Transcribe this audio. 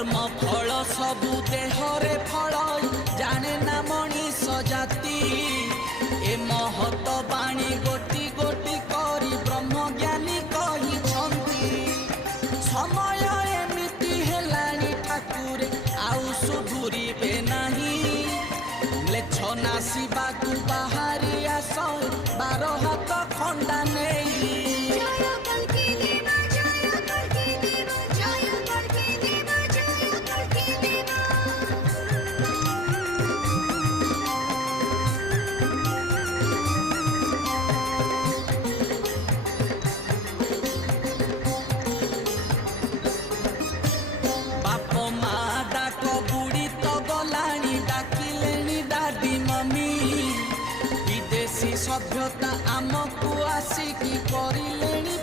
कर्म फल सबु देहरे फल जाने ना मनीष जाति ए महत बाणी गोटी गोटी करी ब्रह्म ज्ञानी कही समय एमिति हेलानी ठाकुर आउ सुधुरीबे नाही लेछ नासिबाकु बाहारी आस 12 हाथ खंडा नहीं विदेशी सभ्यता आमको आसिकी करिलेनी।